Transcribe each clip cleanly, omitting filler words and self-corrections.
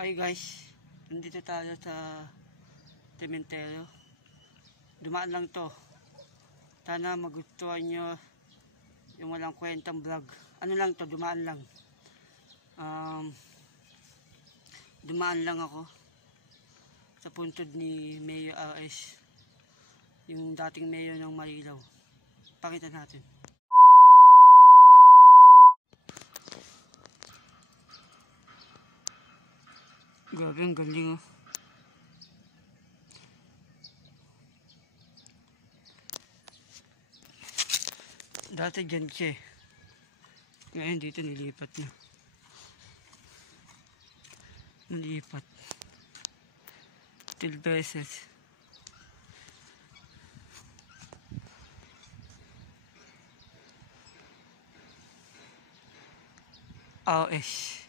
Hi guys, nandito tayo sa Cementerio. Dumaan lang to. Sana magustuhan nyo yung walang kwentang vlog. Ano lang to, dumaan lang. Dumaan lang ako sa puntod ni Mayor RS, yung dating mayor ng Marilao. Pakita natin. Grabe, ang galing oh. Dati dyan siya eh. Ngayon dito nilipat niya. Nilipat. 12 beses. RS.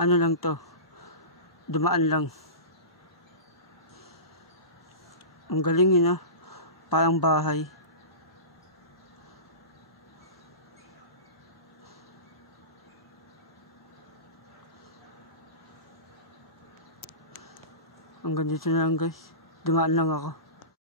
Ano lang to, dumaan lang. Ang galing yun ah, parang bahay. Hanggang dito na lang guys, dumaan lang ako.